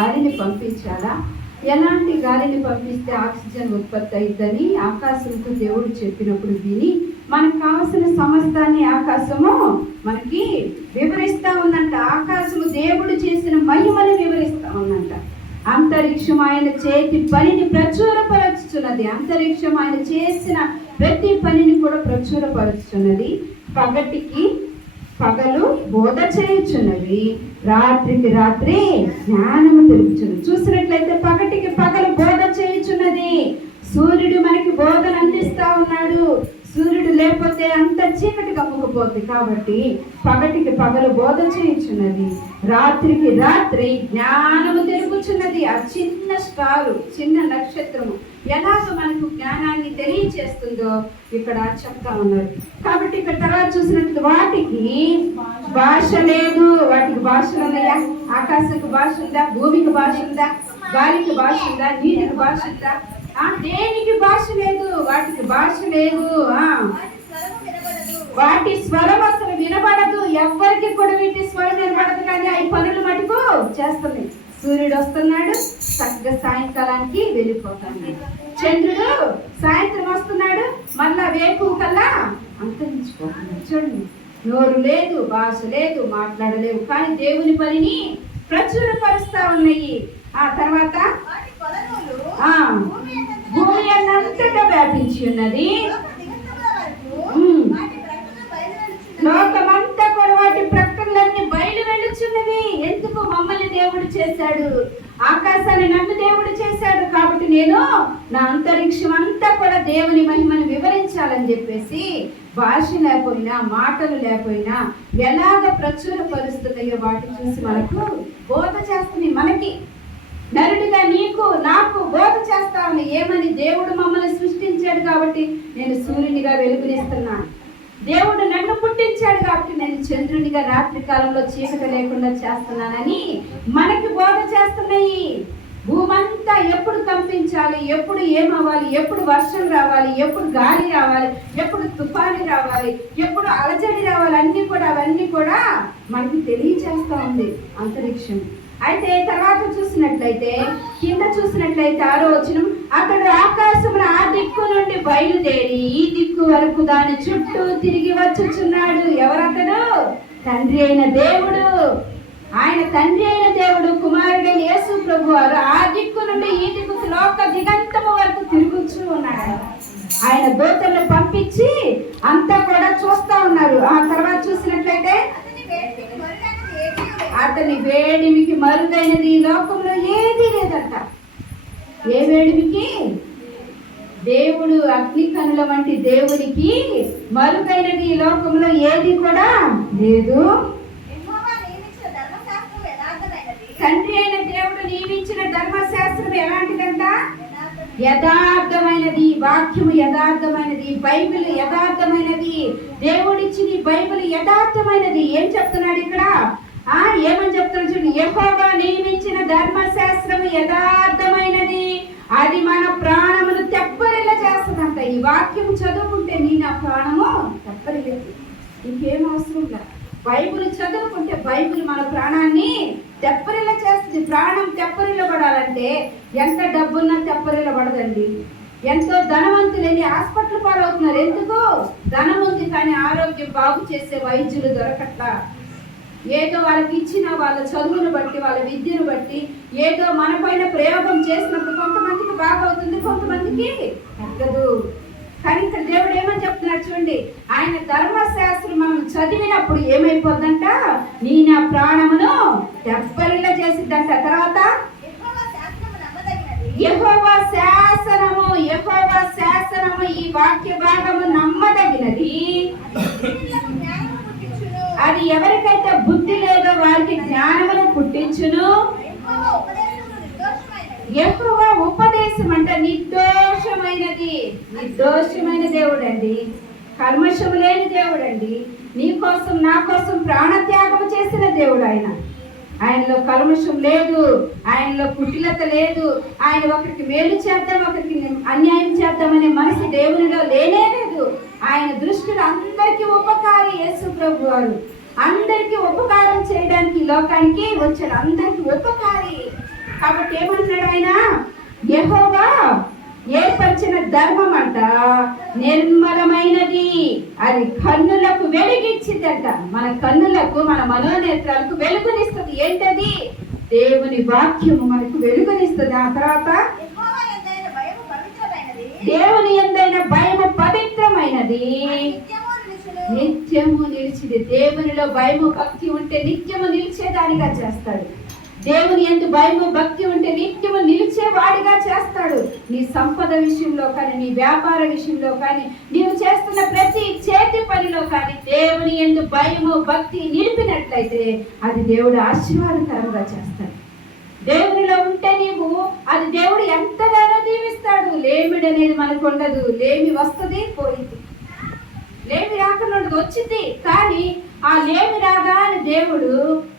గాలిని పంపించాలా? ఎలాంటి గాలిని పంపిస్తే ఆక్సిజన్ ఉత్పత్తి అవుతుందని ఆకాశంతో దేవుడు చెప్పినప్పుడు విని మనకు కావలసిన సమస్తాన్ని ఆకాశము మనకి వివరిస్తూ ఉందంట. ఆకాశము దేవుడు చేసిన మహిమను వివరిస్తూ ఉందంట. అంతరిక్షం ఆయన చేతి పనిని ప్రచురపరచుచున్నది. అంతరిక్షం ఆయన చేసిన ప్రతి పనిని కూడా ప్రచురపరచుచున్నది. పగటికి పగలు బోధ చేయుచున్నవి, రాత్రికి రాత్రి జ్ఞానము తెలుపుచున్నది. చూసినట్లయితే పగటికి పగలు బోధ చేయుచున్నది. సూర్యుడు మనకి బోధన అందిస్తా ఉన్నాడు. సూర్యుడు లేకపోతే అంత చీకటి కమ్ముకుపోతుంది. కాబట్టి పగటికి పగలు బోధ చేయుచున్నది, రాత్రికి రాత్రి జ్ఞానము తెలుపుచున్నది. ఆ చిన్న స్టారు, చిన్న నక్షత్రము ఎలాగ మనకు జ్ఞానాన్ని తెలియచేస్తుందో ఇక్కడ చెప్తా ఉన్నారు. కాబట్టి ఇక్కడ తర్వాత చూసినట్టు వాటికి భాష లేదు. వాటికి భాషలు ఉన్నాయా? ఆకాశకు భాష ఉందా? భూమికి భాష ఉందా? గాలికి భాష ఉందా? నీటికి భాష ఉందా? దేనికి భాష లేదు. వాటికి భాష లేదు. వాటి స్వరం అసలు వినబడదు. ఎవ్వరికి కూడా వీటి స్వరం వినబడదు. కానీ అవి పనులు మటుకు చేస్తున్నాయి. సూర్యుడు వస్తున్నాడు, చక్కగా సాయంకాలానికి వెళ్ళిపోతాడు. చంద్రుడు సాయంత్రం వస్తున్నాడు, మళ్ళా వేకువ కల్లా అంతరించిపోతున్నాడు. చూడండి, నోరు లేదు, భాష లేదు, మాట్లాడలేవు. కానీ దేవుని పనిని ప్రచురపరుస్తా ఉన్నాయి. ఆ తర్వాత భూమి అంతటా వ్యాపించి ఉన్నది. లోకమంతా కూడా వాటి ప్రకటనలన్నీ బయలు వెళ్ళుచున్నవి. ఎందుకు? మమ్మల్ని దేవుడు చేశాడు, ఆకాశాన్ని నన్ను దేవుడు చేశాడు. కాబట్టి నేను నా అంతరిక్షం అంతా కూడా దేవుని మహిమను వివరించాలని చెప్పేసి భాష లేకపోయినా, మాటలు లేకపోయినా ఎలాగ ప్రచురపరుస్తున్నాయో వాటిని చూసి మనకు బోధ చేస్తుంది. మనకి నరుడిగా నీకు నాకు బోధ చేస్తామని. ఏమని? దేవుడు మమ్మల్ని సృష్టించాడు కాబట్టి నేను సూర్యునిగా వెలుగునిస్తున్నాను. దేవుడు నన్ను పుట్టించాడు కాబట్టి నేను చంద్రునిగా రాత్రి కాలంలో చీకటి లేకుండా చేస్తున్నానని మనకి బోధ చేస్తున్నాయి. భూమంతా ఎప్పుడు కంపించాలి, ఎప్పుడు ఏమవ్వాలి, ఎప్పుడు వర్షం రావాలి, ఎప్పుడు గాలి రావాలి, ఎప్పుడు తుఫాను రావాలి, ఎప్పుడు అలజడి రావాలి, అవన్నీ కూడా మనకి తెలియచేస్తూ ఉంది అంతరిక్షం. అయితే తర్వాత చూసినట్లయితే కింద చూసినట్లయితే 6వ వచనం, అతడు ఆకాశమున ఆ దిక్కు నుండి బయలుదేరి ఈ దిక్కు వరకు దాని చుట్టూ తిరిగి వచ్చుచున్నాడు. ఎవరతడు? తండ్రి అయిన దేవుడు. ఆయన తండ్రి అయిన దేవుడు, కుమారుడైన యేసు ప్రభు వారు ఆ దిక్కు నుండి ఈ దిక్కు లోక దిగంతము వరకు తిరుగుచూ ఉన్నాడు. ఆయన దూతలను పంపించి అంతా కూడా చూస్తా ఉన్నారు. ఆ తర్వాత చూసినట్లయితే అతని వేడిమికి మరుగైనది ఈ లోకంలో ఏదీ లేదంట. ఏ వేడిమికి? దేవుడు అగ్ని కనుల వంటి దేవునికి మరుగైనది ఈ లోకంలో ఏది కూడా లేదు. తండ్రి అయిన దేవుడు నియమించిన ధర్మశాస్త్రం ఎలాంటిదంట? యథార్థమైనది. వాక్యము యథార్థమైనది, బైబిల్ యథార్థమైనది. దేవుడిచ్చిన బైబిల్ యథార్థమైనది. ఏం చెప్తున్నాడు ఇక్కడ? ఏమని చెప్తున్నాడు చూడండి. యెహోవా నియమించిన ధర్మశాస్త్రము యథార్థమైనది, అది మన ప్రాణమును తెప్పరిల్ల చేస్తుందంట. ఈ వాక్యం చదువుకుంటే నీ నా ప్రాణము తెప్పరిల్లేదు. ఇంకేం అవసరం లేదు. బైబిల్ చదువుకుంటే బైబిల్ మన ప్రాణాన్ని తెప్పరిల్ల చేస్తుంది. ప్రాణం తెప్పరిల్లబడాలంటే ఎంత డబ్బున్నా తెప్పరిల్లబడదండి. ఎంతో ధనవంతులని హాస్పిటల్ పాలవుతున్నారు. ఎందుకు? ధనం ఉంది కానీ ఆరోగ్యం బాగు చేసే వైద్యులు దొరకట్లా. ఏదో వాళ్ళకి ఇచ్చిన వాళ్ళ చదువును బట్టి, వాళ్ళ విద్యను బట్టి ఏదో మన పైన ప్రయోగం చేసినప్పుడు కొంతమందికి బాగవుతుంది, కొంతమందికి తగ్గదు. కానీ ఇక్కడ దేవుడు ఏమని చెప్తున్నాడు చూడండి. ఆయన ధర్మశాస్త్రం మనం చదివినప్పుడు ఏమైపోద్దంట? నీ నా ప్రాణమును తెప్పరిల్లా చేసిద్దంట. తర్వాత యెహోవా శాసనము, యెహోవా శాసనము, ఈ వాక్య భాగము నమ్మదగినది. అది ఎవరికైతే బుద్ధి లేదో వారికి జ్ఞానమును పుట్టించును. యెహోవా ఉపదేశం అంటే నిర్దోషమైనది. నిర్దోషమైన దేవుడు అండి, కల్మషము లేని దేవుడు అండి. నీ కోసం నా కోసం ప్రాణత్యాగం చేసిన దేవుడు ఆయన. ఆయనలో కల్మషం లేదు, ఆయనలో కుటిలత లేదు. ఆయన ఒకరికి మేలు చేద్దాం, ఒకరికి అన్యాయం చేద్దామనే మనసు దేవునిలో లేనే లేదు. ఆయన దృష్టిలో అందరికీ ఉపకారి. యేసు ప్రభు వారు అందరికీ ఉపకారం చేయడానికి లోకానికి వచ్చాడు. అందరికీ ఉపకారి. కాబట్టి ఏమన్నాడు ఆయన? యెహోవా ఏర్పరిచిన ధర్మం అంట నిర్మలమైనది, అది కన్నులకు వెలుగిచ్చిద్దంట. మన కన్నులకు, మన మనోనేత్రాలకు వెలుగునిస్తుంది. ఏంటది? దేవుని వాక్యము మనకు వెలుగునిస్తుంది. ఆ తర్వాత దేవుని యందైన భయము పవిత్రమైనది, నిత్యము నిలిచిది. దేవునిలో భయము భక్తి ఉంటే నిత్యము నిలిచేదానిగా చేస్తాడు. దేవుని యందు భయము భక్తి ఉంటే నిత్యము నిలిచేవాడిగా చేస్తాడు. నీ సంపద విషయంలో కానీ, నీ వ్యాపార విషయంలో కానీ, నీవు చేస్తున్న ప్రతి చేతి పనిలో కానీ దేవుని యందు భయము భక్తి నిలిపినట్లయితే అది దేవుడు ఆశీర్వాదకరంగా చేస్తాడు. దేవునిలో ఉంటే నీవు, అది దేవుడు ఎంతగానో దీవిస్తాడు. లేమిడి అనేది మనకు ఉండదు. లేమి వస్తుంది, పోయింది. లేమి రాకుండా ఉండదు, వచ్చింది. కానీ ఆ లేమి రాగానే దేవుడు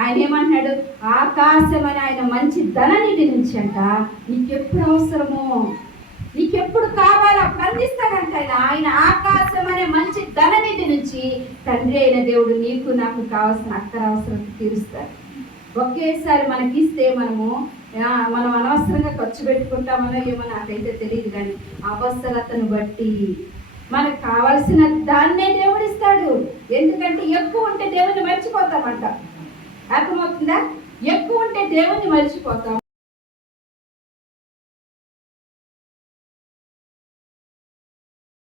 ఆయన ఏమంటున్నాడు? ఆకాశం అని ఆయన మంచి ధననిధి నుంచి అంట నీకెప్పుడు అవసరమో, నీకెప్పుడు కావాలో అప్పుడు అందిస్తాడంట. ఆయన ఆకాశం అనే మంచి ధననిధి నుంచి తండ్రి అయిన దేవుడు నీకు నాకు కావాల్సిన అక్కర అవసరం తీరుస్తాడు. ఒకేసారి మనకిస్తే మనం అనవసరంగా ఖర్చు పెట్టుకుంటామనో ఏమో నాకైతే తెలియదు, కానీ అవసరతను బట్టి మనకు కావలసిన దాన్నే దేవుడు ఇస్తాడు. ఎందుకంటే ఎక్కువ ఉంటే దేవుని మర్చిపోతామంట. అర్థమవుతుందా? ఎక్కువ ఉంటే దేవుని మర్చిపోతాం.